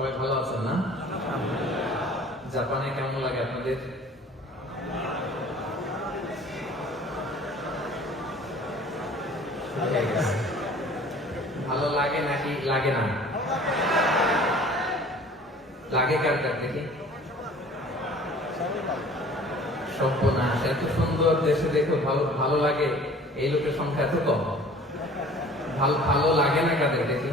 সবাই ভালো আছেন না? জাপানে কেমন লাগে আপনাদের? ভালো লাগে নাকি লাগে না? লাগে কার কার দেখি? সর্বনাশ, এত সুন্দর দেশে দেখো ভালো ভালো লাগে, এই লোকের সংখ্যা এত কম। ভালো ভালো লাগে না কাদের দেখি?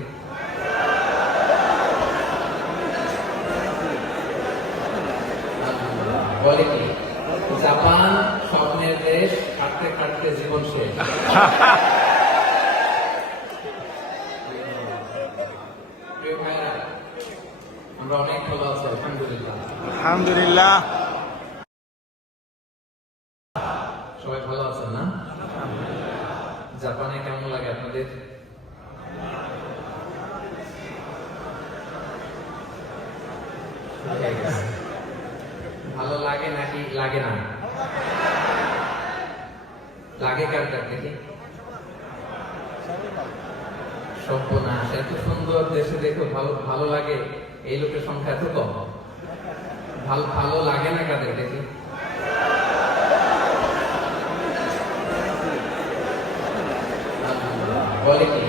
বলে কি জাপান স্বপ্নের দেশ, কাটতে কাটতে জীবন শেষ। প্রিয় ভাইরা, আমরা অনেক ভালো আছি আলহামদুলিল্লাহ। আলহামদুলিল্লাহ। সবাই ভালো আছেন না? জাপানে কেমন লাগে আপনাদের? ভালো লাগে নাকি লাগে না? লাগে কার কার দেখি? সর্বনাশ, এত সুন্দর দেশে দেখো ভালো ভালো লাগে, এই লোকের সংখ্যা এত কম। ভালো ভালো লাগে না কাদের দেখি? বলে কি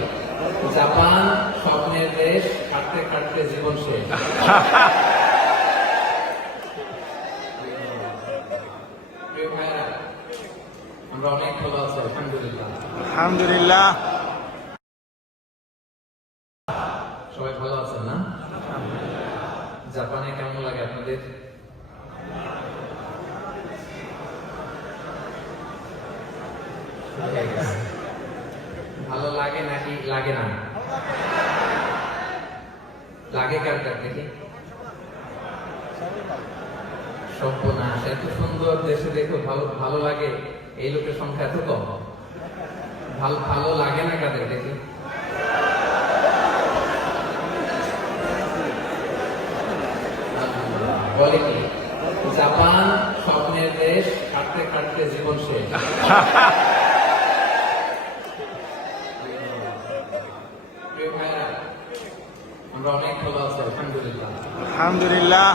জাপান স্বপ্নের দেশ, কাটতে কাটতে জীবন শেষ। প্রিয় ভাইরা, আমরা অনেক ভালো আছি আলহামদুলিল্লাহ। আলহামদুলিল্লাহ। সবাই ভালো আছেন না? জাপানে কেমন লাগে আপনাদের? ভালো লাগে নাকি লাগে না? লাগে কার কার দেখি? সর্বনাশ, এত সুন্দর দেশে দেখো ভালো ভালো লাগে, এই লোকের সংখ্যা এত কম। ভালো ভালো লাগে না কাদের দেখি? বলে কি জাপান স্বপ্নের দেশ, কাটতে কাটতে জীবন শেষ। প্রিয় ভাইরা, আমরা অনেক ভালো আছি আলহামদুলিল্লাহ। আলহামদুলিল্লাহ।